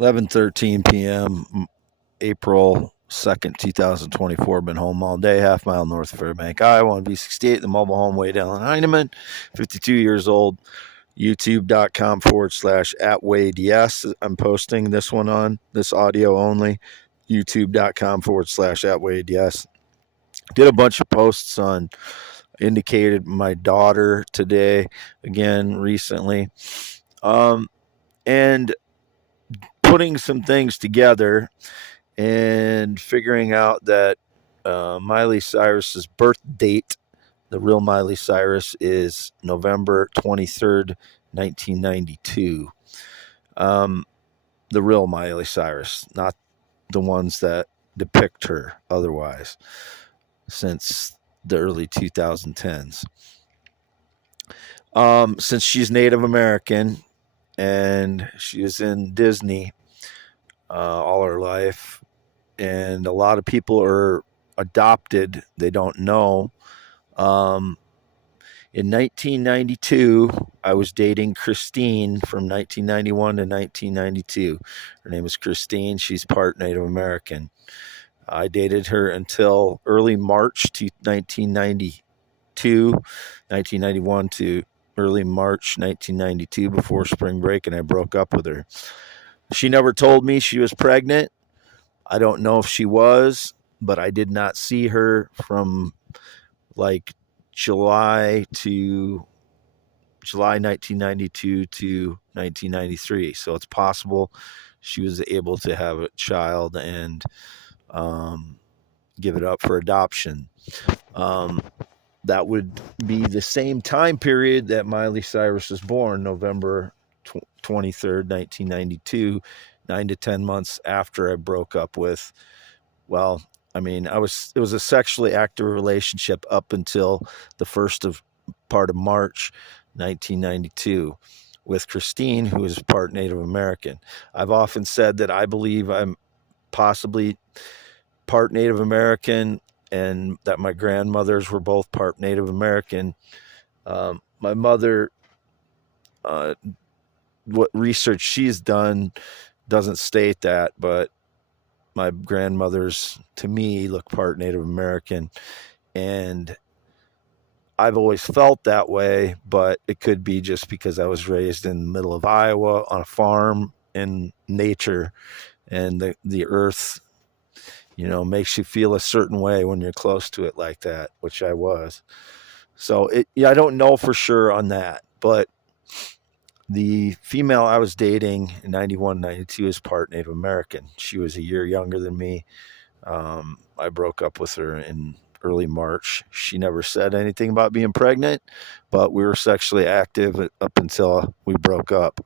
11:13 p.m. April 2nd, 2024. Been home all day, half mile north of Fairbank, Iowa, on V68, the mobile home way down Heineman, 52 years old. YouTube.com/@WadeYes. I'm posting this one on this audio only. YouTube.com/@WadeYes. Did a bunch of posts on indicated my daughter today again recently. And putting some things together and figuring out that Miley Cyrus's birth date, the real Miley Cyrus, is November 23rd, 1992. The real Miley Cyrus, not the ones that depict her otherwise since the early 2010s. Since she's Native American and she was in Disney all her life, and a lot of people are adopted, they don't know. In 1992, I was dating Christine from 1991 to 1992. Her name is Christine. She's part Native American. I dated her until early March 1992, 1991 to early March 1992 before spring break, and I broke up with her. She never told me she was pregnant. I don't know if she was, but I did not see her from like July 1992 to 1993. So it's possible she was able to have a child and give it up for adoption. That would be the same time period that Miley Cyrus was born, November 23rd, 1992, 9 to 10 months after I broke up with, well, I mean, it was a sexually active relationship up until the part of March 1992 with Christine, who is part Native American. I've often said that I believe I'm possibly part Native American and that my grandmothers were both part Native American. My mother, what research she's done doesn't state that, but my grandmothers, to me, look part Native American. And I've always felt that way, but it could be just because I was raised in the middle of Iowa on a farm in nature, and the earth, makes you feel a certain way when you're close to it like that, which I was. So I don't know for sure on that, but the female I was dating in 91, 92 is part Native American. She was a year younger than me. I broke up with her in early March. She never said anything about being pregnant, but we were sexually active up until we broke up.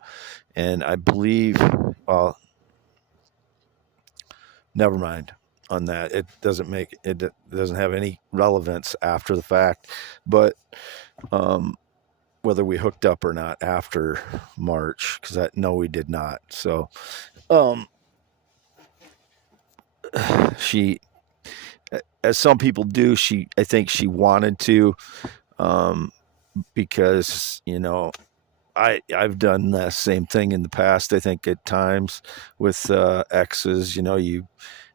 And I believe, well, never mind on that. It doesn't have any relevance after the fact, but whether we hooked up or not after March, because no, we did not. So she, as some people do, I think she wanted to, because I've done the same thing in the past. I think at times with exes, you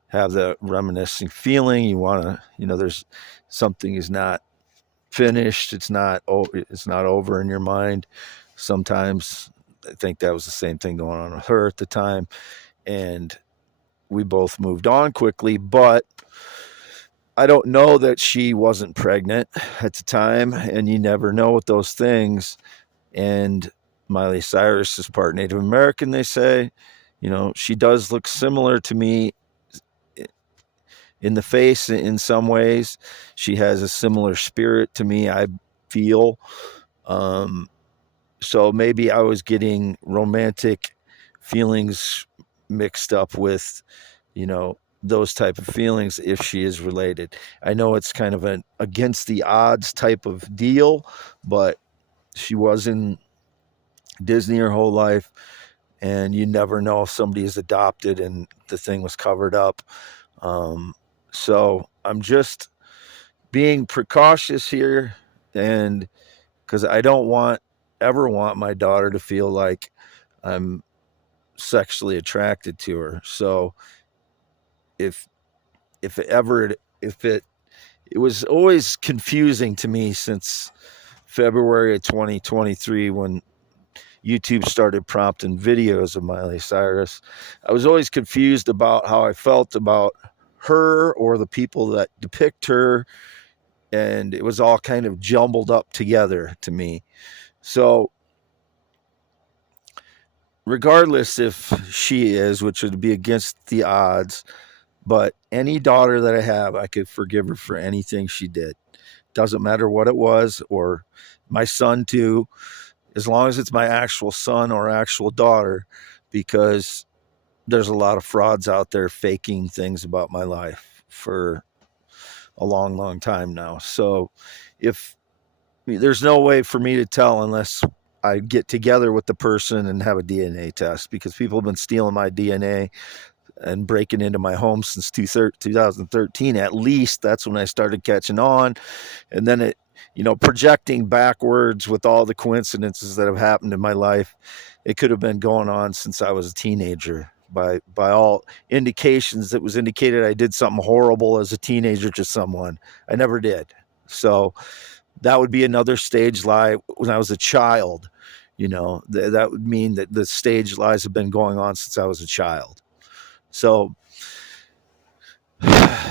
have the reminiscing feeling. You want to, there's something is not finished. It's not over in your mind. Sometimes I think that was the same thing going on with her at the time, and we both moved on quickly. But I don't know that she wasn't pregnant at the time, and you never know with those things. And Miley Cyrus is part Native American, they say. She does look similar to me in the face in some ways. She has a similar spirit to me, I feel. So maybe I was getting romantic feelings mixed up with, those type of feelings if she is related. I know it's kind of an against the odds type of deal, but she was in Disney her whole life, and you never know if somebody is adopted and the thing was covered up. So I'm just being precautious here, and because I don't ever want my daughter to feel like I'm sexually attracted to her. So if if it ever if it was always confusing to me since February of 2023 when YouTube started prompting videos of Miley Cyrus. I was always confused about how I felt about her or the people that depict her, and it was all kind of jumbled up together to me. So regardless if she is, which would be against the odds, but any daughter that I have, I could forgive her for anything she did. Doesn't matter what it was, or my son too, as long as it's my actual son or actual daughter, because there's a lot of frauds out there faking things about my life for a long, long time now. So if there's no way for me to tell unless I get together with the person and have a DNA test, because people have been stealing my DNA and breaking into my home since 2013. At least that's when I started catching on. And then it, projecting backwards with all the coincidences that have happened in my life, it could have been going on since I was a teenager. By all indications, it was indicated I did something horrible as a teenager to someone. I never did. So that would be another stage lie when I was a child. That would mean that the stage lies have been going on since I was a child. So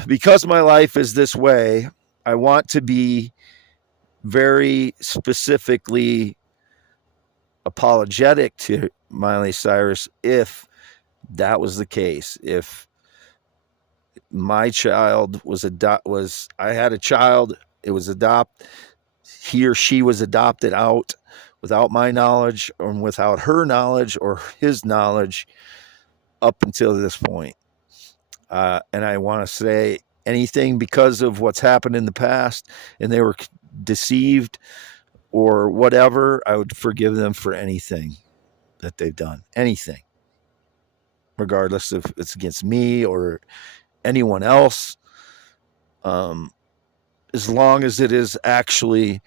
because my life is this way, I want to be very specifically apologetic to Miley Cyrus if that was the case. If my child I had a child, it was he or she was adopted out without my knowledge or without her knowledge or his knowledge up until this point. And I want to say anything because of what's happened in the past and they were deceived or whatever, I would forgive them for anything that they've done. Anything. Regardless if it's against me or anyone else. As long as it is actually,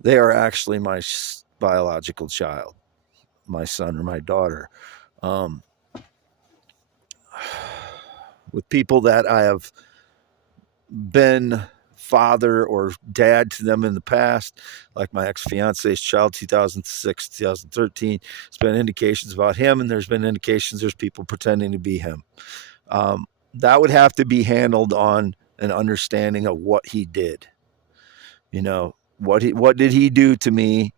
they are actually my biological child, my son or my daughter. With people that I have been father or dad to them in the past, like my ex-fiance's child, 2006, 2013, there's been indications about him, and there's been indications there's people pretending to be him. That would have to be handled on an understanding of what he did. What did he do to me?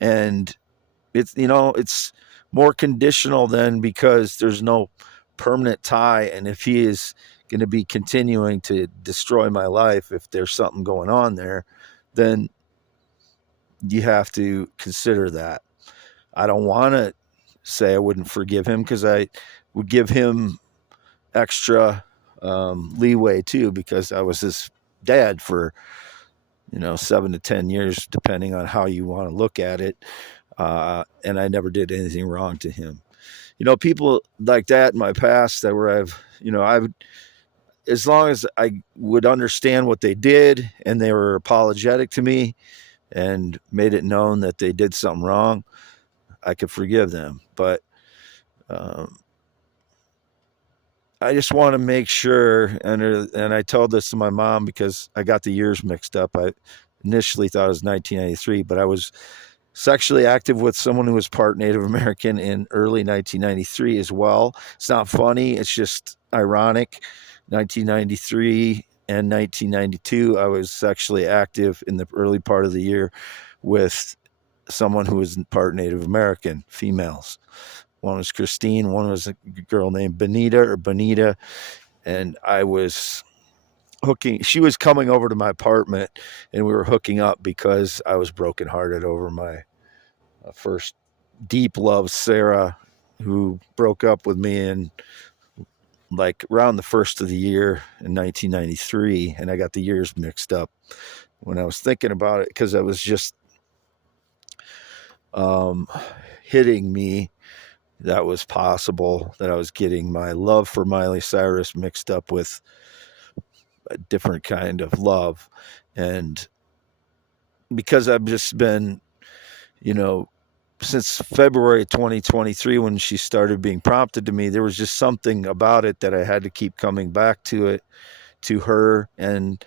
And it's more conditional then because there's no permanent tie. And if he is going to be continuing to destroy my life, if there's something going on there, then you have to consider that. I don't want to say I wouldn't forgive him because I would give him extra leeway too, because I was his dad for 7 to 10 years, depending on how you want to look at it. And I never did anything wrong to him. People like that in my past that where as long as I would understand what they did and they were apologetic to me and made it known that they did something wrong, I could forgive them. But I just want to make sure, and I told this to my mom because I got the years mixed up. I initially thought it was 1993, but I was sexually active with someone who was part Native American in early 1993 as well. It's not funny. It's just ironic. 1993 and 1992, I was sexually active in the early part of the year with someone who was part Native American, females. One was Christine. One was a girl named Bonita. And I was she was coming over to my apartment and we were hooking up because I was brokenhearted over my first deep love, Sarah, who broke up with me in like around the first of the year in 1993. And I got the years mixed up when I was thinking about it because I was just hitting me. That was possible that I was getting my love for Miley Cyrus mixed up with a different kind of love. And because I've just been, since February 2023, when she started being prompted to me, there was just something about it that I had to keep coming back to it, to her, and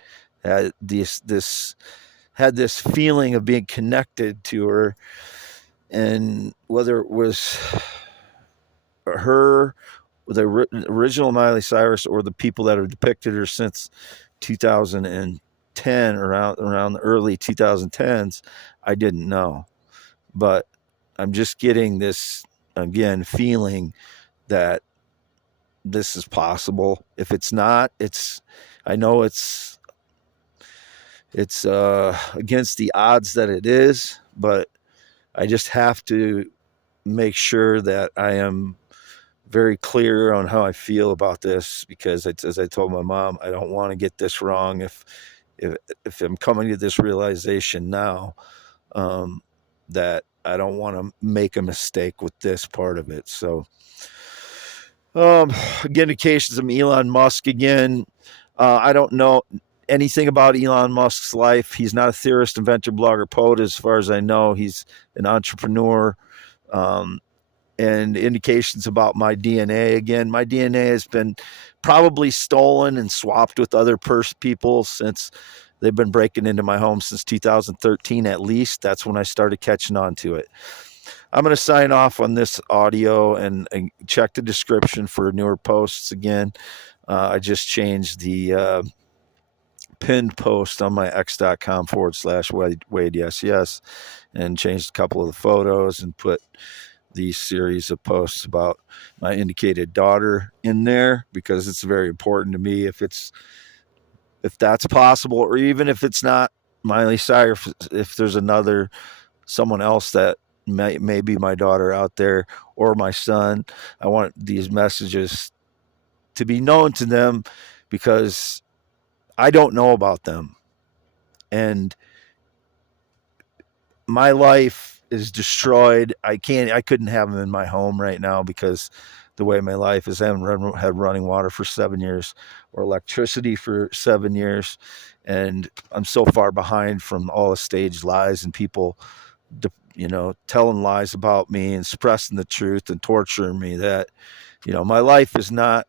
this had this feeling of being connected to her. And whether it was her, the original Miley Cyrus, or the people that have depicted her since 2010, around the early 2010s, I didn't know. But I'm just getting this, again, feeling that this is possible. If it's not, I know it's against the odds that it is, but I just have to make sure that I am very clear on how I feel about this, because as I told my mom, I don't want to get this wrong. If I'm coming to this realization now, that I don't want to make a mistake with this part of it. So, indications of Elon Musk again. I don't know anything about Elon Musk's life. He's not a theorist, inventor, blogger, poet, as far as I know. He's an entrepreneur. And indications about my DNA. Again, my DNA has been probably stolen and swapped with other people since they've been breaking into my home since 2013 at least. That's when I started catching on to it. I'm going to sign off on this audio and check the description for newer posts again. I just changed the pinned post on my x.com/Wade, yes, and changed a couple of the photos and put these series of posts about my indicated daughter in there, because it's very important to me. If that's possible, or even if it's not Miley Cyrus, if there's someone else that may be my daughter out there, or my son, I want these messages to be known to them, because I don't know about them. And my life is destroyed. I couldn't have them in my home right now, because the way my life is, I haven't had running water for 7 years, or electricity for 7 years. And I'm so far behind from all the staged lies and people, telling lies about me and suppressing the truth and torturing me, that, my life is not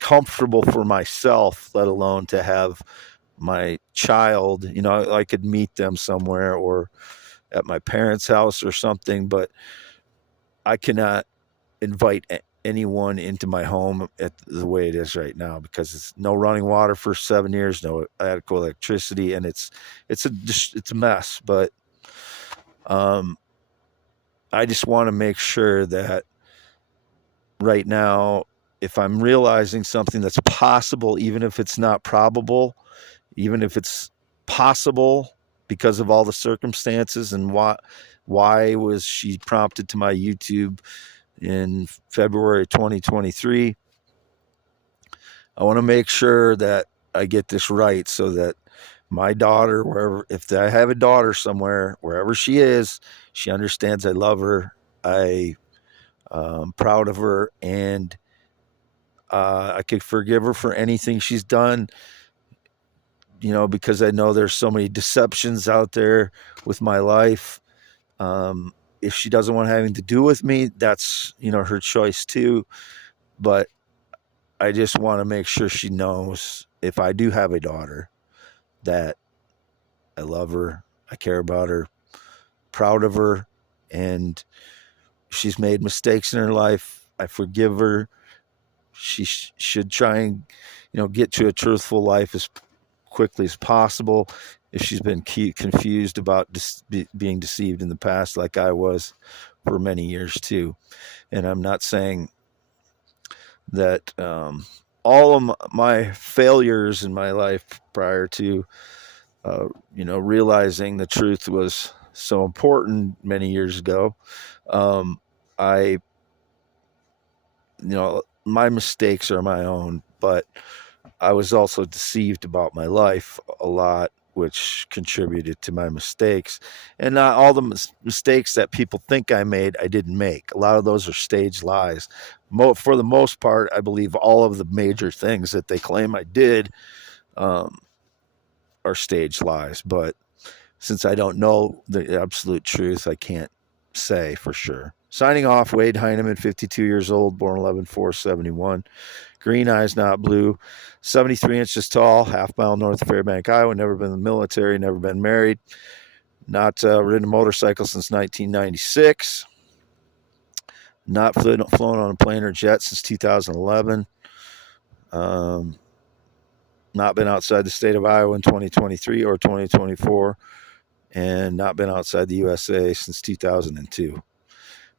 comfortable for myself, let alone to have my child. I could meet them somewhere, or at my parents' house or something, but I cannot invite anyone into my home at the way it is right now, because it's no running water for 7 years, no adequate electricity, and it's a mess. But I just want to make sure that right now, if I'm realizing something that's possible, even if it's not probable, even if it's possible because of all the circumstances, and why was she prompted to my YouTube in February 2023, I want to make sure that I get this right, so that my daughter, if I have a daughter somewhere, wherever she is, she understands I love her, I'm proud of her, and I could forgive her for anything she's done, because I know there's so many deceptions out there with my life. If she doesn't want anything to do with me, that's, her choice too. But I just want to make sure she knows, if I do have a daughter, that I love her, I care about her, proud of her, and she's made mistakes in her life, I forgive her. She should try and, get to a truthful life as quickly as possible. If she's been confused about being deceived in the past, like I was for many years too. And I'm not saying that all of my failures in my life prior to, realizing the truth was so important many years ago, my mistakes are my own, but I was also deceived about my life a lot, which contributed to my mistakes. And not all the mistakes that people think I made, I didn't make. A lot of those are staged lies. For the most part, I believe all of the major things that they claim I did are staged lies. But since I don't know the absolute truth, I can't say for sure. Signing off, Wade Heineman, 52 years old, born 11/4/71. Green eyes, not blue. 73 inches tall, half mile north of Fairbank, Iowa. Never been in the military, never been married. Not ridden a motorcycle since 1996. Not flown on a plane or jet since 2011. Not been outside the state of Iowa in 2023 or 2024. And not been outside the USA since 2002.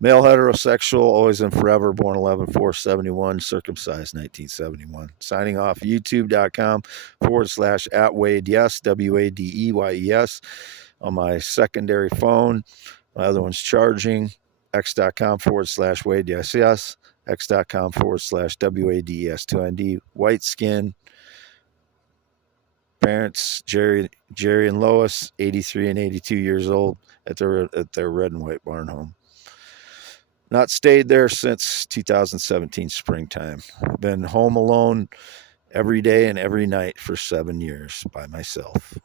Male heterosexual, always and forever, born 11/4/71, circumcised 1971. Signing off, youtube.com/@WadeYes, WADEYES, on my secondary phone. My other one's charging, x.com/WadeYes, x.com/WADES2ND. White skin. Parents, Jerry and Lois, 83 and 82 years old, at their red and white barn home. Not stayed there since 2017 springtime. Been home alone every day and every night for 7 years by myself.